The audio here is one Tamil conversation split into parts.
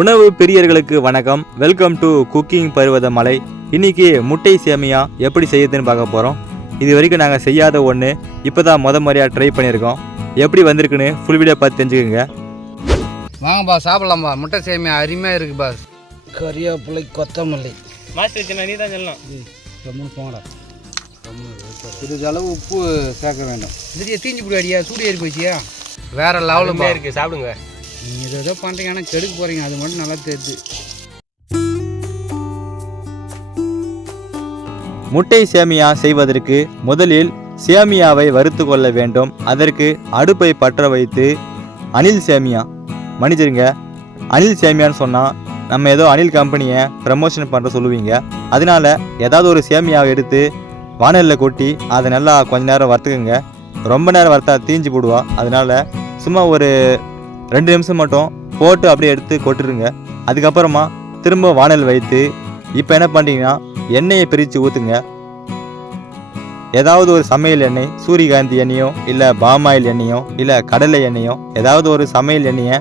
உணவு பிரியர்களுக்கு வணக்கம். வெல்கம் டு குக்கிங் பருவத மலை இன்னைக்கு முட்டை சேமியா எப்படி செய்யுதுன்னு பார்க்க போகிறோம் இது வரைக்கும் நாங்கள் செய்யாத ஒன்று இப்போ தான் முத முறையாக ட்ரை பண்ணியிருக்கோம். எப்படி வந்திருக்குன்னு ஃபுல் வீடியோ பார்த்து தெரிஞ்சுக்கோங்க. வாங்கப்பா சாப்பிடலாம்ப்பா முட்டை சேமியா அருமையாக இருக்குது பாஸ் கறிவேப்பிலை கொத்தமல்லி. மாஸ்டர் நீ தான் சொல்லலாம் ரொம்ப போங்கடா. சிறிது அளவு உப்பு சேர்க்க வேண்டும். இதுலேயே தீஞ்சு போடு அடியா? சூடு ஏறி போச்சியா வேற லெவலுமா இருக்கு சாப்பிடுங்க. நீங்கள் ஏதோ ஏதோ பண்ணுறீங்க ஆனால் கெடுக்க போகிறீங்க அது மட்டும் நல்லா தெரியுது. முட்டை சேமியா செய்வதற்கு முதலில் சேமியாவை வறுத்து கொள்ள வேண்டும். அதற்கு அடுப்பை பற்ற வைத்து அனில் சேமியா. மன்னிச்சிருங்க அனில் சேமியான்னு சொன்னால் நம்ம ஏதோ அனில் கம்பெனியை ப்ரமோஷன் பண்ணுற சொல்லுவீங்க. அதனால ஏதாவது ஒரு சேமியாவை எடுத்து வானலில் கொட்டி அதை நல்லா கொஞ்ச நேரம் வறுத்துக்குங்க. ரொம்ப நேரம் வறுத்தா தீஞ்சு போடுவா. அதனால சும்மா ஒரு ரெண்டு நிமிஷம் மட்டும் போட்டு அப்படியே எடுத்து கொட்டுருங்க. அதுக்கப்புறமா திரும்ப வானல் வைத்து இப்போ என்ன பண்ணுறீங்கன்னா எண்ணெயை பிரித்து ஊற்றுங்க ஏதாவது ஒரு சமையல் எண்ணெய் சூரியகாந்தி எண்ணெயோ இல்லை பாமாயில் எண்ணெயோ இல்லை கடலை எண்ணெயோ ஏதாவது ஒரு சமையல் எண்ணெயை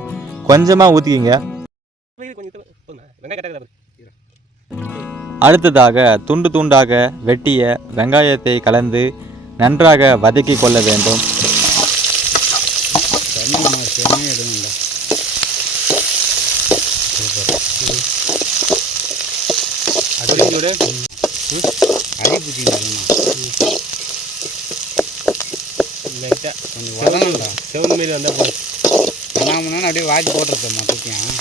கொஞ்சமாக ஊற்றிக்கிங்க அடுத்ததாக துண்டு துண்டாக வெட்டிய வெங்காயத்தை கலந்து நன்றாக வதக்கி கொள்ள வேண்டும் தண்ணி சேமியா எடுங்கடா அடிச்சோட அடி பிடிச்சிங்க லைட்டாக கொஞ்சம் வதங்கண்டா செவந்து மாரி வந்தால் போதும். என்ன பண்ணா அப்படியே வாஜி போட்டுருக்கேன் மொத்தத்தையும்.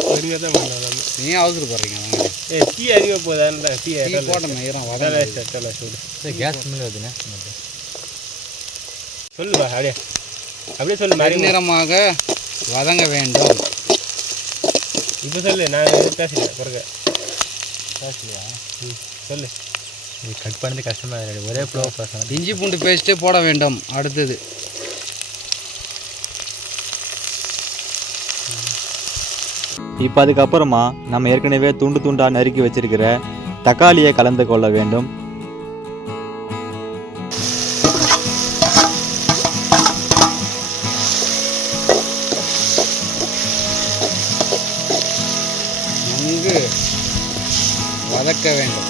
பொறுமையாக தான் பண்ணலாம் நீ அவசரப்படுறீங்க வாங்க. ஏ டீ அதிகமாக போதான்டா டீ போட்டேன் ஈரம் வதங்க சொல்ல சொல்லு கேஸ் வருதுண்ணே சொல்லுவா அப்படியே அப்படியே. சொல்லு மாதிரி நிறமாக வதங்க வேண்டும். இப்போ சொல்லு நான் எதுவும் பேசல பிறகு பேசலையா ம் சொல்லு. இது கட் பண்ணது கஷ்டமாக இருக்குது ஒரே ஃப்ளோ பேசணும் இஞ்சி பூண்டு பேஸ்ட்டு போட வேண்டும் அடுத்தது. இப்போ அதுக்கப்புறமா நம்ம ஏற்கனவே துண்டு துண்டாக நறுக்கி வச்சிருக்கிற தக்காளியை கலந்து கொள்ள வேண்டும். வதக்க வேண்டும்.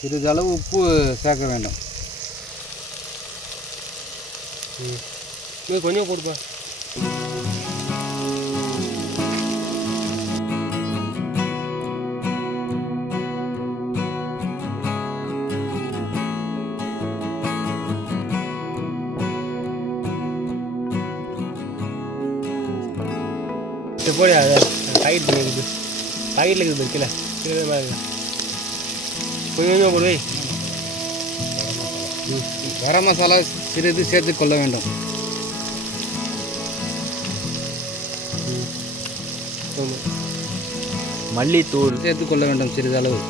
சிறிதளவு உப்பு சேர்க்க வேண்டும். கொஞ்சம் போடுப்பா சரி போடு அதை பாக்கெட் பண்ணி இருக்குது. பாக்கெட்டில் இருக்குது கீழே கீழே மாதிரி கொஞ்சம் கொஞ்சமாக போடு வை. கரம் மசாலா சிறிது சேர்த்து கொள்ள வேண்டும். மல்லித்தூள் சேர்த்து கொள்ள வேண்டும் சிறிதளவு.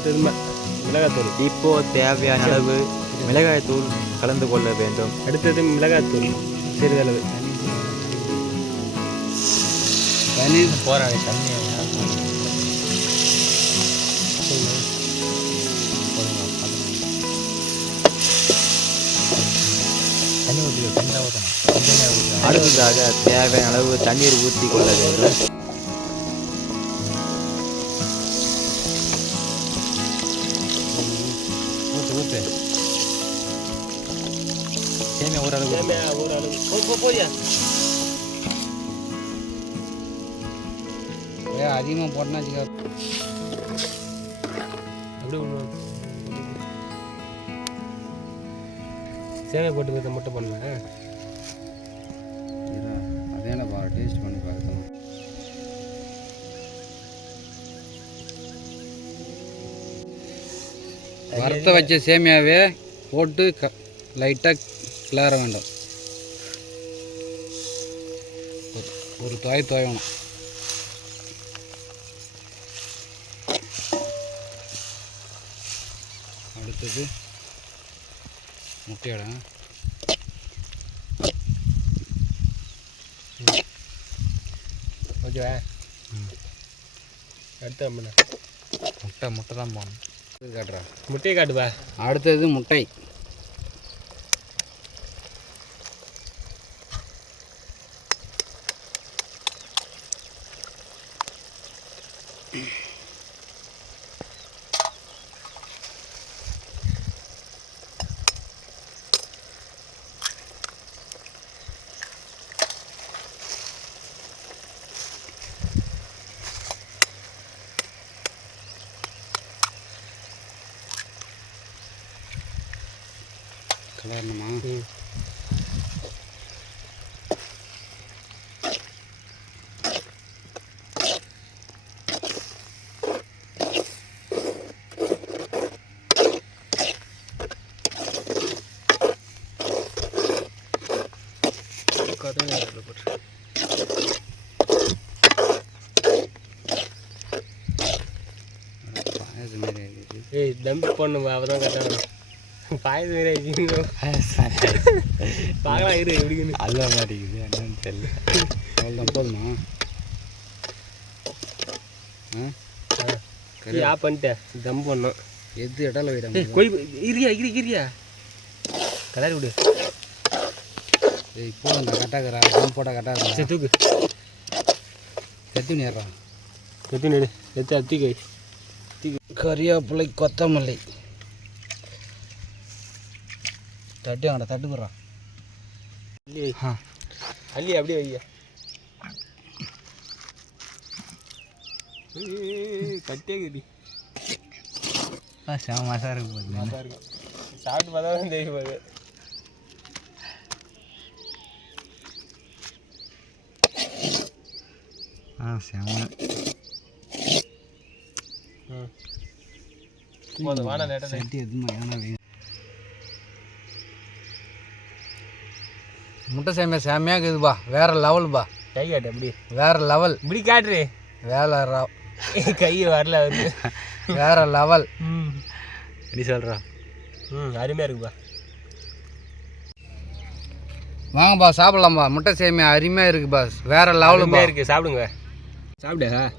அடுத்தது ம- மிளகாத்தூள். இப்போ தேவையான அளவு மிளகாய்த்தூள் கலந்து கொள்ள வேண்டும். அடுத்தது மிளகாத்தூள். சிறிதளவு. போராடி தண்ணி அடுத்ததாக தேவையான அளவு தண்ணீர் ஊற்றி கொள்ள வேண்டும். ஓரளவு ஏன் அதிகமாக போட்டனா வச்சுக்க. எப்படி சேவை போட்டுக்கிறத மட்டும் பண்ணல டேஸ்ட் பண்ணி பார்க்கணும் வறுத்த வச்ச சேமியாவே போட்டு க லைட்டாக கிளற வேண்டும். ஒரு- துவை துவையணும் அடுத்தது முட்டையோட. ஓகேவா அடுத்து முட்டை முட்டை தான் போகணும் காட்டுறா முட்டையை காட்டுப்பா. அடுத்தது முட்டை. தம்பி போடணும் அவள் தான் கரெக்டாக பாயசம் வேறு ஆயிடுச்சு பார்க்கலாம் இரு எப்படின்னு. அல்ல மாட்டேங்குது என்னன்னு தெரியல. அவ்வளோதான் போதுமா? ஆ? பண்ணிட்டேன். தம் பண்ணோம். எது ஏய் விடாம கோழி இரியா இரு இரியா. கலரி விடு. ஏய் போடா கட்டாக்குறா கம் போட்டால் கட்டாக்குறா சரி தூக்கு. எத்தி நேரம்? எத்தி நெடு எத்தி அத்தி கை கறிவேப்பிலை கொத்தமல்லி. தட்டு வாங்கடா தட்டு போடுறா. அள்ளி அப்படியே வையா கட்டியே கட்டி. செம மாசாக இருக்கு பார்த்தீங்கன்னா பாருங்க சாப்பிட்டு பார்த்தா தான் தெரியும் பாரு. ஆ செம. ம். போதும் வாடா லேட்டாக சட்டி எதுமா ஏன்னா முட்டை சேமியா சேமியாக இருக்குதுப்பா. வேற லெவல்பா கை காட்டு அப்படி. வேற லெவல். இப்படி காட்டுரு வேற ர- கை வரல வந்து. வேற லெவல். ம். நீ சொல்கிறா ம் அருமையாக இருக்குப்பா. வாங்கப்பா சாப்பிடலாம்ப்பா. முட்டை சேமியா அருமையாக இருக்குப்பா. வேற லெவலுப்பா. அருமையாக இருக்கு. சாப்பிடுங்க. சாப்பிடு